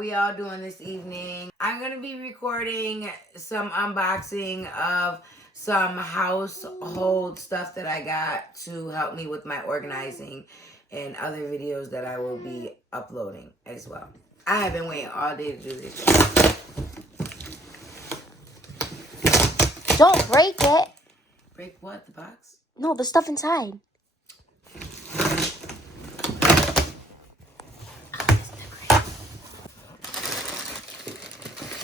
we all doing this evening? I'm going to be recording some unboxing of some household stuff that I got to help me with my organizing and other videos that I will be uploading as well. I have been waiting all day to do this. Don't break it. Break what? The box? No, the stuff inside.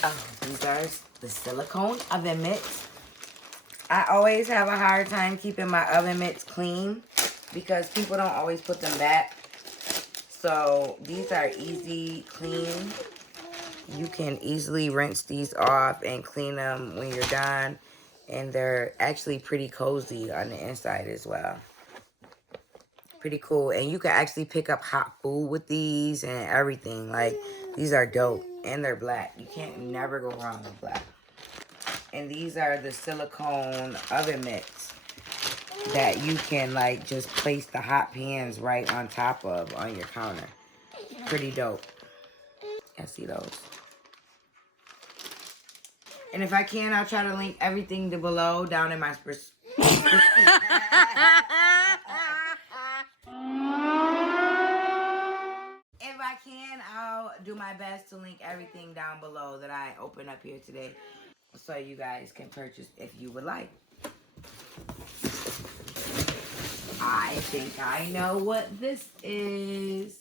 Oh, these are the silicone oven mitts. I always have a hard time keeping my oven mitts clean because people don't always put them back. So these are easy clean. You can easily rinse these off and clean them when you're done. And they're actually pretty cozy on the inside as well. Pretty cool. And you can actually pick up hot food with these and everything. Like, these are dope. And they're black. You can't never go wrong with black. And these are the silicone oven mitts that you can, like, just place the hot pans right on top of on your counter. Pretty dope. I see those. And if I can, I'll try to link everything below down in my... If I can, I'll do my best to link everything down below that I opened up here today, so you guys can purchase if you would like. I think I know what this is.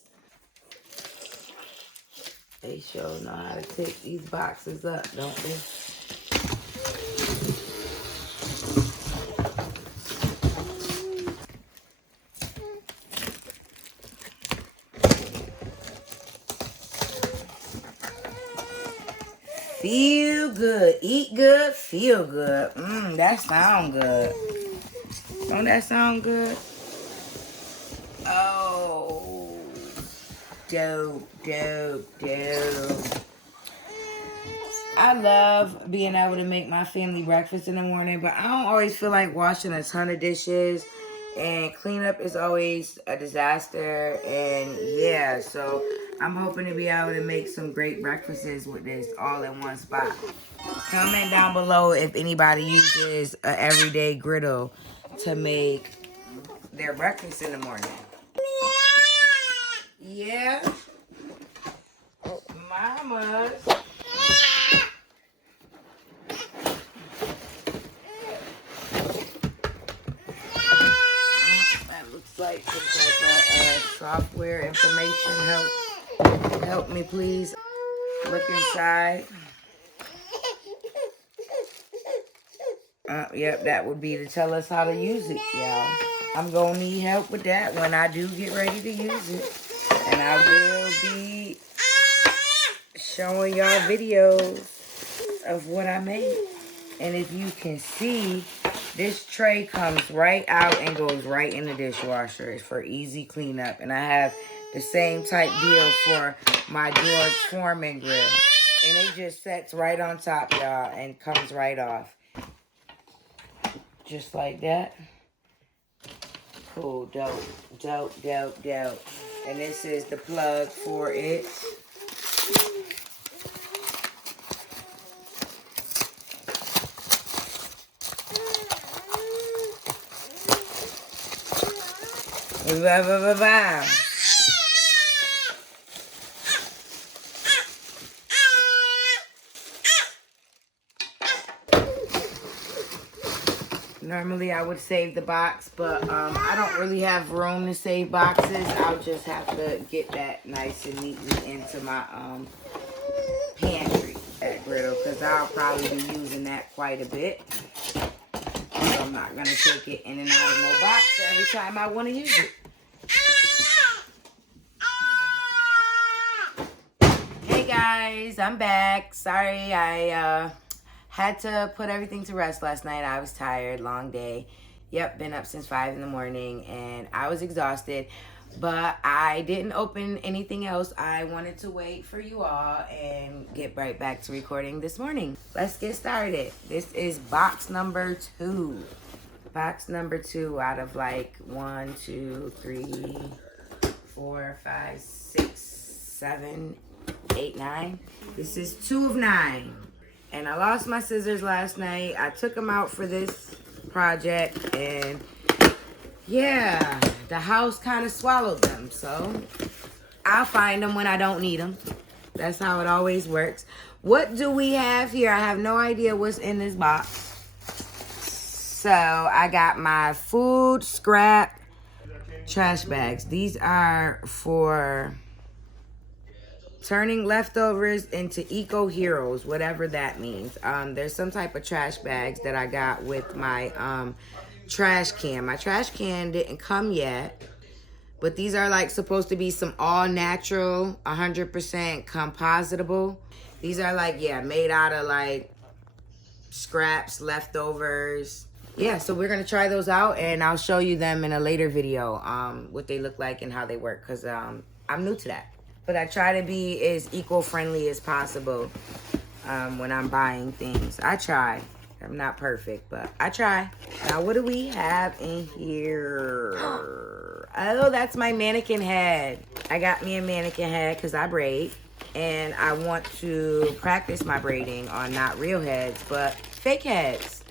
They sure know how to pick these boxes up, don't they? Feel good, eat good, feel good. That sound good. Don't that sound good? Oh, dope, dope, dope. I love being able to make my family breakfast in the morning, but I don't always feel like washing a ton of dishes, and cleanup is always a disaster. And yeah, so I'm hoping to be able to make some great breakfasts with this all in one spot. Comment down below if anybody uses an everyday griddle to make their breakfast in the morning. Yeah. Mamas. That looks like some type of software information. Help me, please. Look inside. Yep, that would be to tell us how to use it, y'all. I'm going to need help with that when I do get ready to use it. And I will be showing y'all videos of what I made. And if you can see, this tray comes right out and goes right in the dishwasher. It's for easy cleanup. And I have the same type deal for my George Foreman grill. And it just sets right on top, y'all, and comes right off. Just like that. Cool, dope, dope, dope, dope. And this is the plug for it. Bye. Normally I would save the box, but I don't really have room to save boxes. I'll just have to get that nice and neatly into my pantry at Griddle, because I'll probably be using that quite a bit. So I'm not going to take it in and out of no box every time I want to use it. Hey guys, I'm back. Sorry, I had to put everything to rest last night. I was tired, long day. Yep, been up since 5 in the morning, and I was exhausted. But I didn't open anything else. I wanted to wait for you all and get right back to recording this morning. Let's get started. This is box number 2. Box number 2 out of like 1, 2, 3, 4, 5, 6, 7, 8, 9. This is 2 of 9. And I lost my scissors last night. I took them out for this project. And yeah, the house kind of swallowed them. So I'll find them when I don't need them. That's how it always works. What do we have here? I have no idea what's in this box. So I got my food scrap trash bags. These are for turning leftovers into eco heroes, whatever that means. There's some type of trash bags that I got with my trash can. My trash can didn't come yet, but these are like supposed to be some all natural, 100% compositable. These are like, yeah, made out of like scraps, leftovers. Yeah, so we're gonna try those out and I'll show you them in a later video, what they look like and how they work, because I'm new to that. But I try to be as eco-friendly as possible when I'm buying things. I try. I'm not perfect, but I try. Now, what do we have in here? Oh, that's my mannequin head. I got me a mannequin head because I braid. And I want to practice my braiding on not real heads, but fake heads.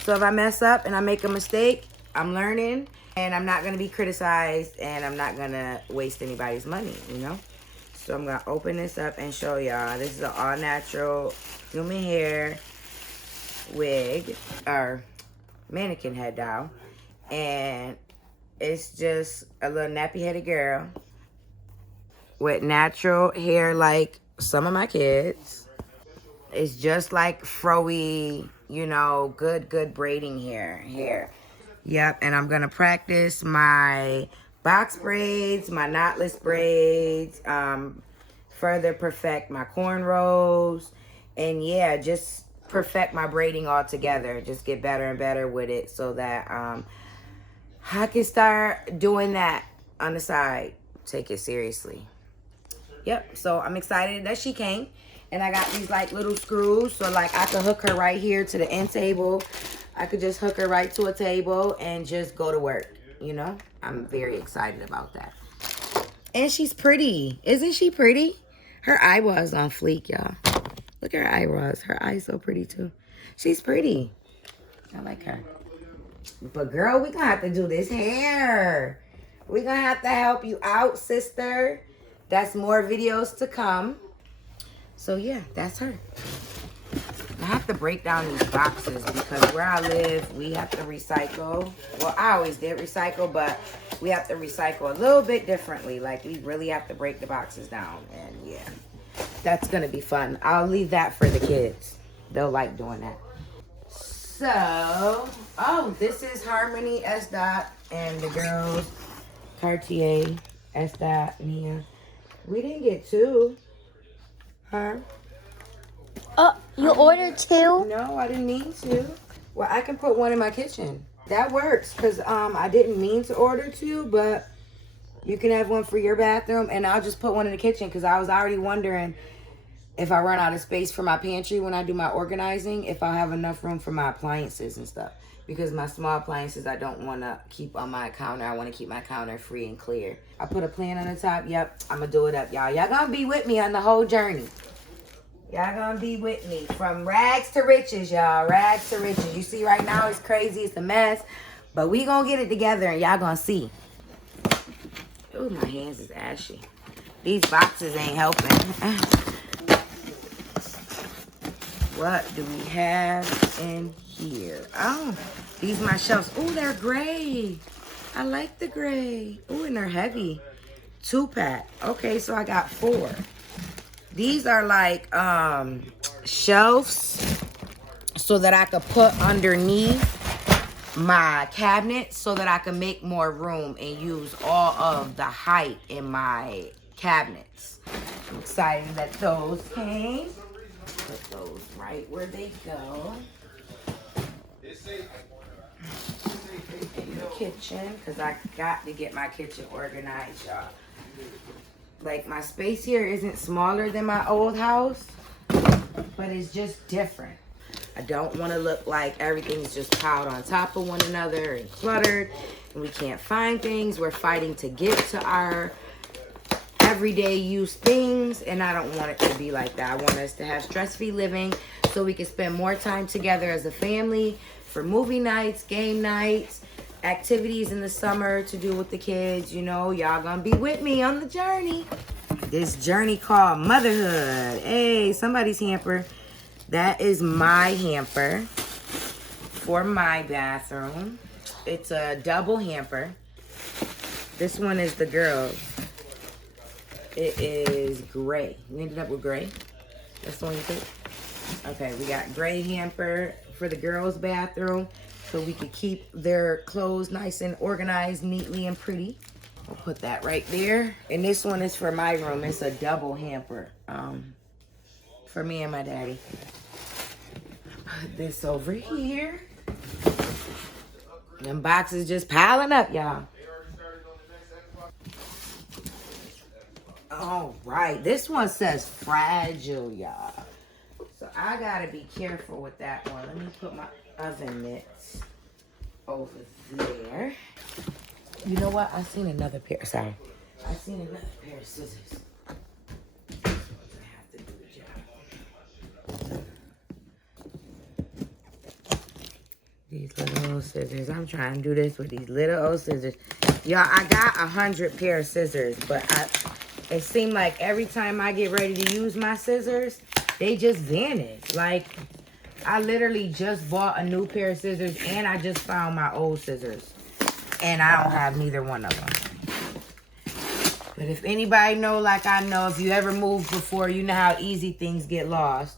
So if I mess up and I make a mistake, I'm learning. And I'm not going to be criticized. And I'm not going to waste anybody's money, you know? So I'm going to open this up and show y'all. This is an all-natural human hair wig, or mannequin head doll. And it's just a little nappy-headed girl with natural hair like some of my kids. It's just like froey, you know, good braiding hair. Yep, and I'm going to practice my box braids, my knotless braids, further perfect my cornrows, and yeah, just perfect my braiding altogether. Just get better and better with it so that I can start doing that on the side. Take it seriously. Yep, so I'm excited that she came. And I got these like little screws, so like I could hook her right here to the end table. I could just hook her right to a table and just go to work, you know? I'm very excited about that. And she's pretty. Isn't she pretty? Her eyebrows on fleek, y'all. Look at her eyebrows. Her eyes so pretty too. She's pretty. I like her. But girl, we gonna have to do this hair. We gonna have to help you out, sister. That's more videos to come. So yeah, that's her. I have to break down these boxes because where I live, we have to recycle. Well, I always did recycle, but we have to recycle a little bit differently. Like, we really have to break the boxes down. And yeah, that's going to be fun. I'll leave that for the kids. They'll like doing that. So, oh, this is Harmoney S. and the girls, Cartie S. Nia. We didn't get two. Huh? Oh, you ordered 2? No, I didn't mean to. Well, I can put one in my kitchen. That works because I didn't mean to order 2, but you can have one for your bathroom, and I'll just put one in the kitchen because I was already wondering if I run out of space for my pantry when I do my organizing, if I'll have enough room for my appliances and stuff. Because my small appliances I don't want to keep on my counter. I want to keep my counter free and clear. I put a plan on the top. Yep, I'm going to do it up, y'all. Y'all going to be with me on the whole journey. Y'all going to be with me. From rags to riches, y'all. Rags to riches. You see right now it's crazy. It's a mess. But we going to get it together and y'all going to see. Ooh, my hands is ashy. These boxes ain't helping. What do we have in here? Oh, these my shelves. Ooh, they're gray. I like the gray. Ooh, and they're heavy. 2-pack. Okay, so I got 4. These are like shelves so that I could put underneath my cabinet so that I can make more room and use all of the height in my cabinets. I'm excited that those came. Put those right where they go. In the kitchen, because I got to get my kitchen organized, y'all. Like, my space here isn't smaller than my old house, but it's just different. I don't want to look like everything's just piled on top of one another and cluttered, and we can't find things. We're fighting to get to our everyday use things, and I don't want it to be like that. I want us to have stress-free living so we can spend more time together as a family for movie nights, game nights, activities in the summer to do with the kids. You know, y'all gonna be with me on the journey. This journey called motherhood. Hey, somebody's hamper. That is my hamper for my bathroom. It's a double hamper. This one is the girls. It is gray. We ended up with gray. That's the one you picked? Okay, we got gray hamper for the girls' bathroom so we could keep their clothes nice and organized, neatly and pretty. I'll put that right there. And this one is for my room. It's a double hamper for me and my daddy. Put this over here. Them boxes just piling up, y'all. All right, this one says fragile, y'all. So I gotta be careful with that one. Let me put my oven mitts over there. You know what? I seen another pair. Sorry, I seen another pair of scissors. I have to do the job. These little old scissors. I'm trying to do this with these little old scissors. Y'all, I got 100 pair of scissors, but it seemed like every time I get ready to use my scissors, they just vanish. Like, I literally just bought a new pair of scissors and I just found my old scissors. And I don't have neither one of them. But if anybody know like I know, if you ever moved before, you know how easy things get lost.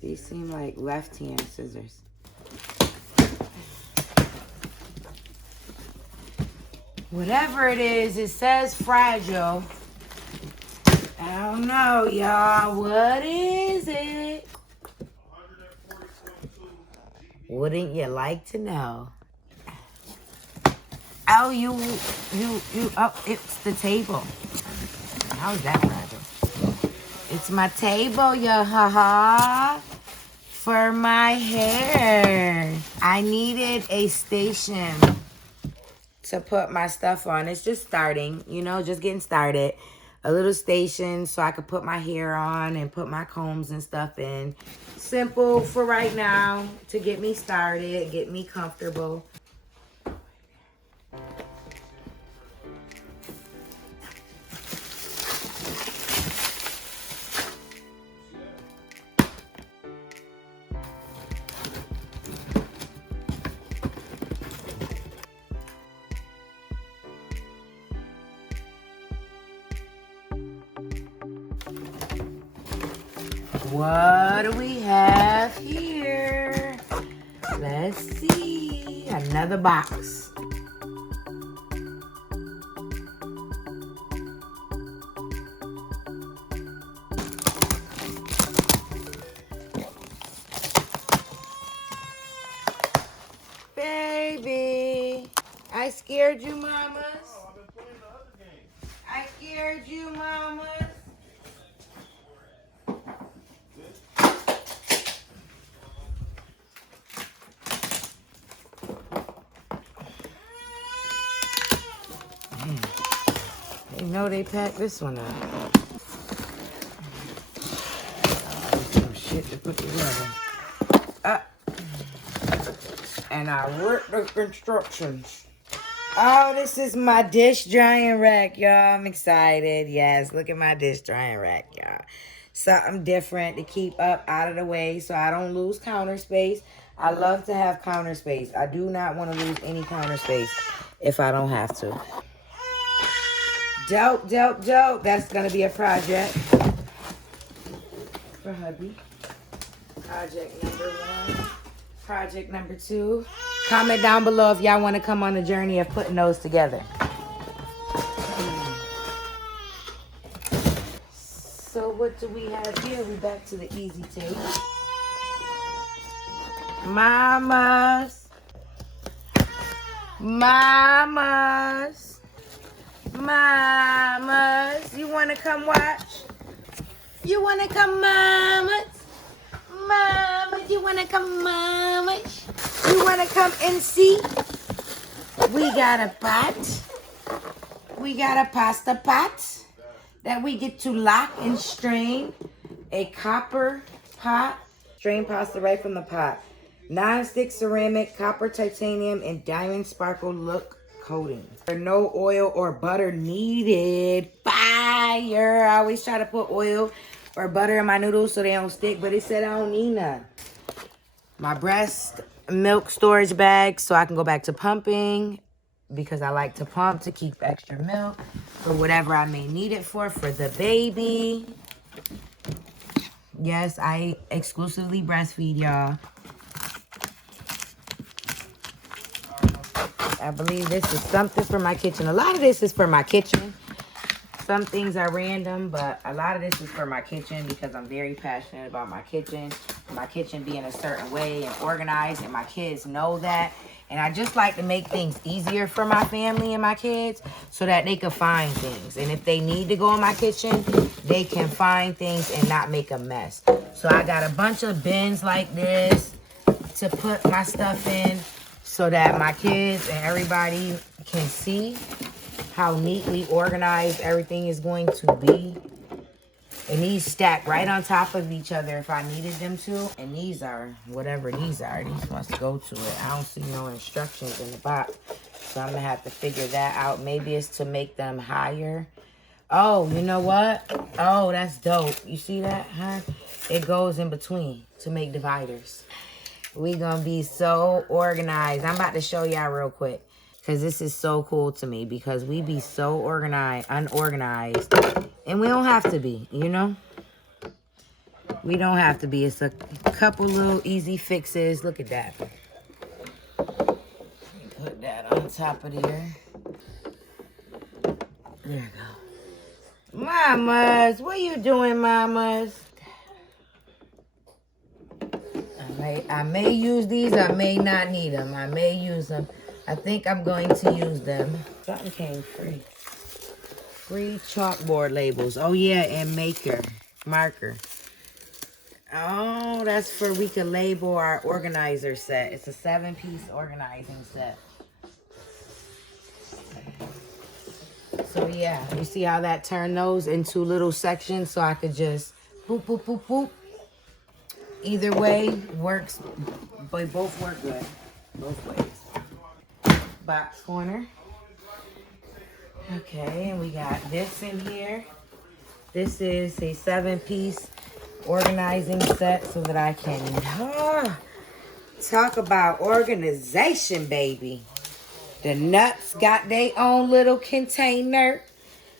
These seem like left-hand scissors. Whatever it is, it says fragile. I don't know, y'all. What is it? Wouldn't you like to know? Oh, oh, it's the table. How is that fragile? It's my table, yo, haha. For my hair. I needed a station to put my stuff on. It's just starting, you know, just getting started. A little station so I could put my hair on and put my combs and stuff in. Simple for right now to get me started, get me comfortable. What do we have here? Let's see. Another box. Baby, I scared you, mamas. I scared you, mamas. You know they packed this one up. Some shit to put together. And I wrote the instructions. Oh, this is my dish drying rack, y'all. I'm excited. Yes, look at my dish drying rack, y'all. Something different to keep up out of the way so I don't lose counter space. I love to have counter space. I do not want to lose any counter space if I don't have to. Dope, dope, dope. That's going to be a project for hubby. Project number 1. Project number 2. Comment down below if y'all want to come on the journey of putting those together. So what do we have here? We back to the easy tape. Mamas. Mamas. Mamas, you want to come watch? You want to come, mamas? Mamas, you want to come, mamas? You want to come and see? We got a pot. we got a pasta pot that we get to lock and strain. A copper pot. Strain pasta right from the pot. Non-stick ceramic, copper titanium, and diamond sparkle look coating. No oil or butter needed. Fire! I always try to put oil or butter in my noodles so they don't stick, but it said I don't need none. My breast milk storage bag so I can go back to pumping because I like to pump to keep extra milk for whatever I may need it for the baby. Yes, I exclusively breastfeed, y'all. I believe this is something for my kitchen. A lot of this is for my kitchen. Some things are random, but a lot of this is for my kitchen because I'm very passionate about my kitchen. My kitchen being a certain way and organized, and my kids know that. And I just like to make things easier for my family and my kids so that they can find things. And if they need to go in my kitchen, they can find things and not make a mess. So I got a bunch of bins like this to put my stuff in so that my kids and everybody can see how neatly organized everything is going to be. And these stack right on top of each other if I needed them to. And these are, whatever these are, these must go to it. I don't see no instructions in the box. So I'm going to have to figure that out. Maybe it's to make them higher. Oh, you know what? Oh, that's dope. You see that, huh? It goes in between to make dividers. We gonna be so organized. I'm about to show y'all real quick. Because this is so cool to me. Because we be so organized, unorganized. And we don't have to be, you know? We don't have to be. It's a couple little easy fixes. Look at that. Put that on top of there. There you go. Mamas, what you doing, mamas? I may use these. I may not need them. I may use them. I think I'm going to use them. Something came free. Free chalkboard labels. Oh, yeah, and marker. Oh, that's for we can label our organizer set. It's a 7-piece organizing set. So, yeah, you see how that turned those into little sections so I could just boop, boop, boop, boop. Either way works, but both work good. Both ways. Box corner. Okay, and we got this in here. This is a 7-piece organizing set so that I can talk about organization, baby. The nuts got their own little container.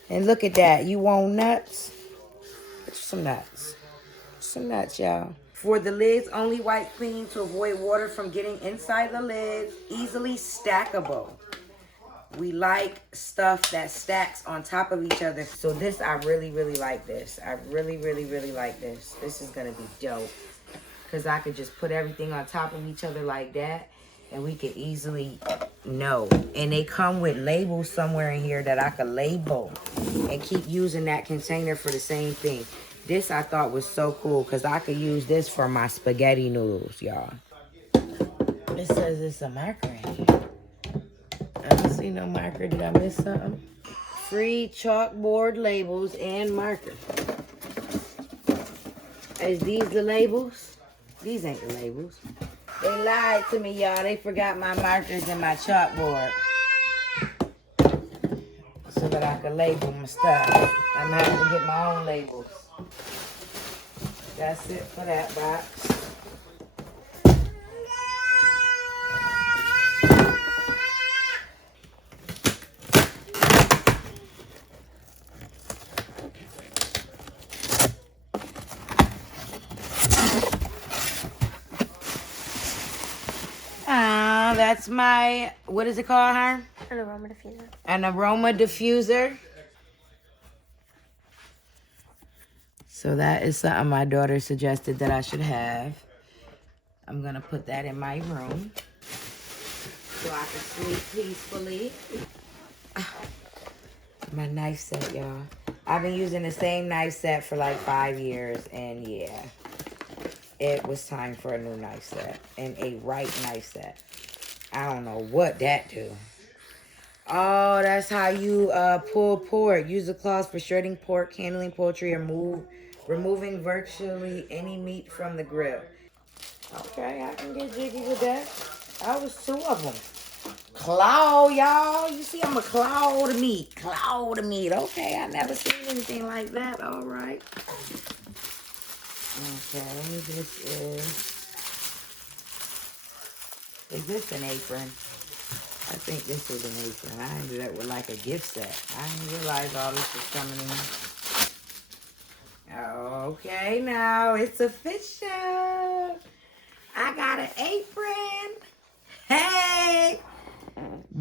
And look at that. You want nuts? Some nuts. Some nuts, y'all. For the lids, only wipe clean to avoid water from getting inside the lids. Easily stackable. We like stuff that stacks on top of each other. So this, I really, really like this. I really, really, really like this. This is going to be dope. Because I could just put everything on top of each other like that. And we could easily know. And they come with labels somewhere in here that I could label. And keep using that container for the same thing. This I thought was so cool because I could use this for my spaghetti noodles, y'all. It says it's a marker in here. I don't see no marker. Did I miss something? Free chalkboard labels and markers. Is these the labels? These ain't the labels. They lied to me, y'all. They forgot my markers and my chalkboard. So that I could label my stuff. I'm gonna have to get my own labels. That's it for that box. That's my, what is it called, Harm? An aroma diffuser. An aroma diffuser. So that is something my daughter suggested that I should have. I'm going to put that in my room so I can sleep peacefully. My knife set, y'all. I've been using the same knife set for like 5 years, and yeah, it was time for a new knife set and a right knife set. I don't know what that do. Oh, that's how you pull pork. Use the claws for shredding pork, handling poultry, or removing virtually any meat from the grill. Okay, I can get jiggy with that. That was 2 of them. Claw, y'all. You see, I'm a claw the meat. Claw the meat. Okay, I never seen anything like that. All right. Okay, this is this an apron? I think this is an apron. I ended up with like a gift set. I didn't realize all this was coming in. Okay, now it's official. I got an apron. Hey,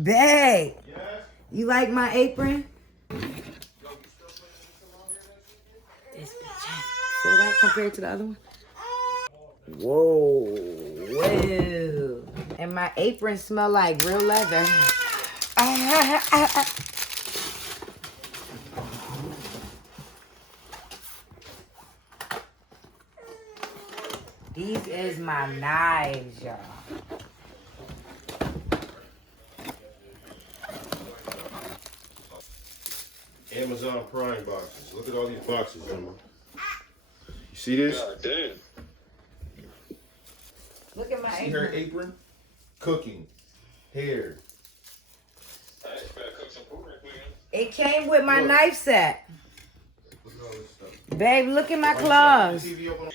babe. Yes? You like my apron? This bitch. Feel that compared to the other one? Whoa, whoa. And my apron smell like real leather. These is my knives, y'all. Amazon Prime boxes. Look at all these boxes, Emma. You see this? God damn. Look at my See apron. her apron? Cooking. Hair. It came with my Look. knife set. Look at all this stuff. Babe, look at my Why claws. you TV open?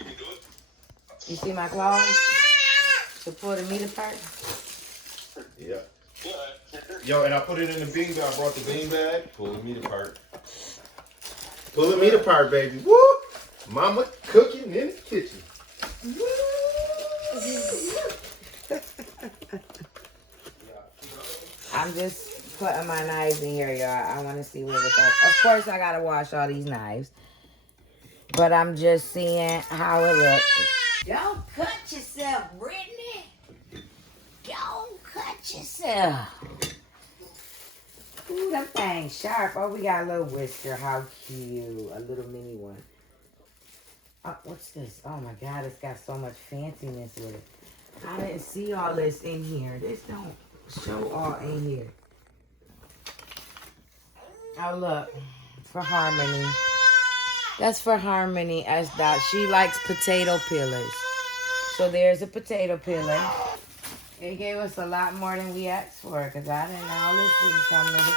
You see my claws? To pull the meat apart? Yeah. Yo, and I put it in the bean bag. I brought the bean bag. Pull the meat apart. Pull the meat apart, baby. Woo! Mama cooking in the kitchen. I'm just putting my knives in here, y'all. I want to see what it's like. Of course, I got to wash all these knives. But I'm just seeing how it looks. Don't cut yourself, Brittany. Don't cut yourself. Ooh, them things sharp. Oh, we got a little whisker. How cute. A little mini one. Oh, what's this? Oh, my God. It's got so much fanciness with it. I didn't see all this in here. This don't show all in here. Oh, look. For Harmony. That's for Harmony S. She likes potato peelers. So there's a potato peeler. It gave us a lot more than we asked for because I didn't know all this didn't come with it.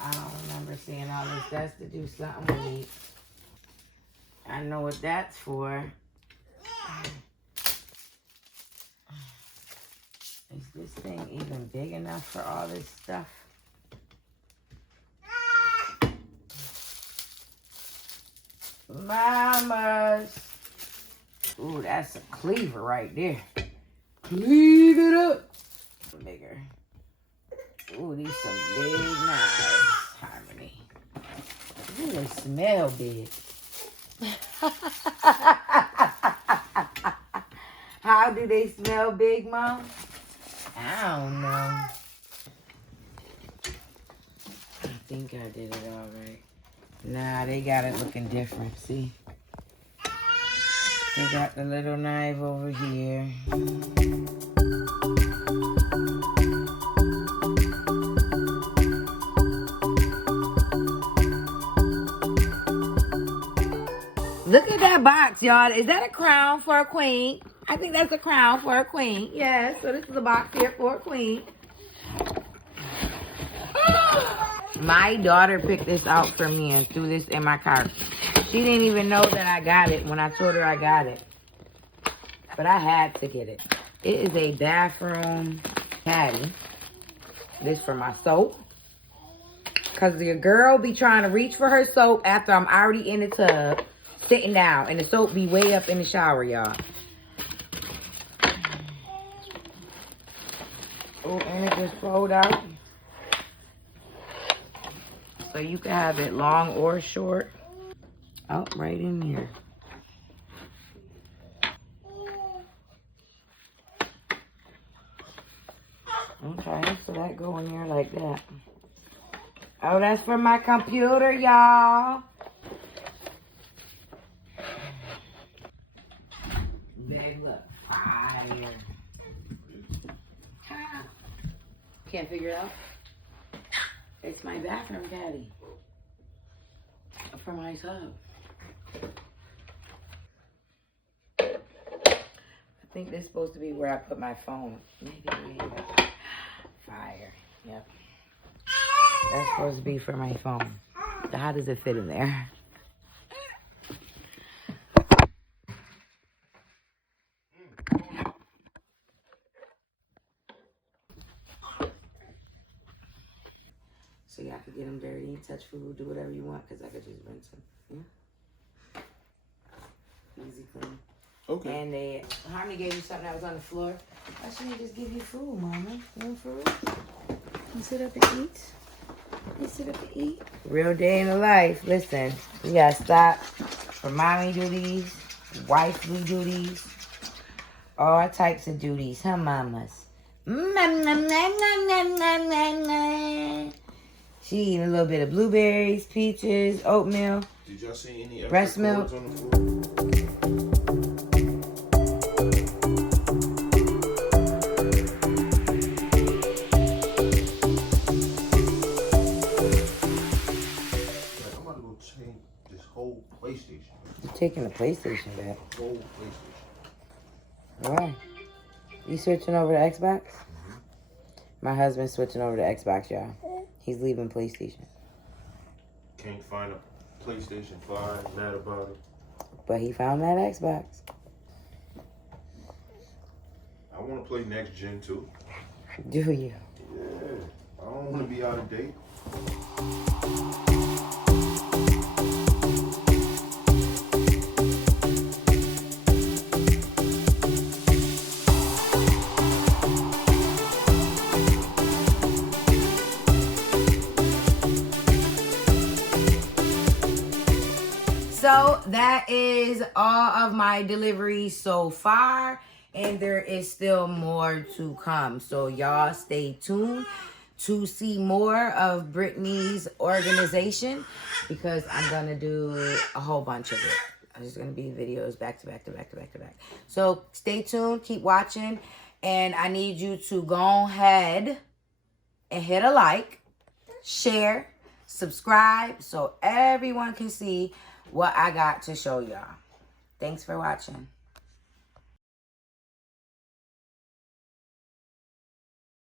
I don't remember seeing all this. That's to do something with meat. I know what that's for. Is this thing even big enough for all this stuff? Mamas. Ooh, that's a cleaver right there. Cleave it up. Bigger. Ooh, these some big knives, Harmony. Ooh, they smell big. How do they smell big, Mom? I don't know. I think I did it all right. Nah, they got it looking different, see? They got the little knife over here. Look at that box, y'all. Is that a crown for a queen? I think that's a crown for a queen. Yes, so this is a box here for a queen. My daughter picked this out for me and threw this in my cart. She didn't even know that I got it when I told her I got it. But I had to get it. It is a bathroom caddy. This for my soap. Because your girl be trying to reach for her soap after I'm already in the tub, sitting down. And the soap be way up in the shower, y'all. Oh, and it just fold out. So you can have it long or short. Oh, right in here. Okay, so that go in there like that. Oh, that's for my computer, y'all. Babe, look. Fire. Can't figure it out? It's my bathroom caddy. For my tub. I think this is supposed to be where I put my phone. Maybe fire. Yep. That's supposed to be for my phone. So how does it fit in there? So y'all could get them dirty, touch food, do whatever you want, because I could just rinse them. Yeah? Easy clean. Okay. And Harmony gave you something that was on the floor. Why shouldn't he just give you food, Mama? You want food? You sit up and eat? You sit up and eat? Real day in the life. Listen, we gotta stop for mommy duties, wifely duties, all types of duties, huh, mamas? She eating a little bit of blueberries, peaches, oatmeal. Did y'all see any extra breast milk cords on the floor? Like, I'm about to go change this whole PlayStation. You taking the PlayStation back? Whole PlayStation. Why? You switching over to Xbox? My husband's switching over to Xbox, y'all. He's leaving PlayStation. Can't find a PlayStation 5. Mad about it. But he found that Xbox. I want to play next gen too. Do you? Yeah. I don't want to be out of date. So that is all of my deliveries so far, and there is still more to come. So y'all stay tuned to see more of Brittany's organization, because I'm gonna do a whole bunch of it. There's gonna be videos back to back to back to back to back. So stay tuned, keep watching, and I need you to go ahead and hit a like, share, subscribe, so everyone can see what I got to show y'all. Thanks for watching.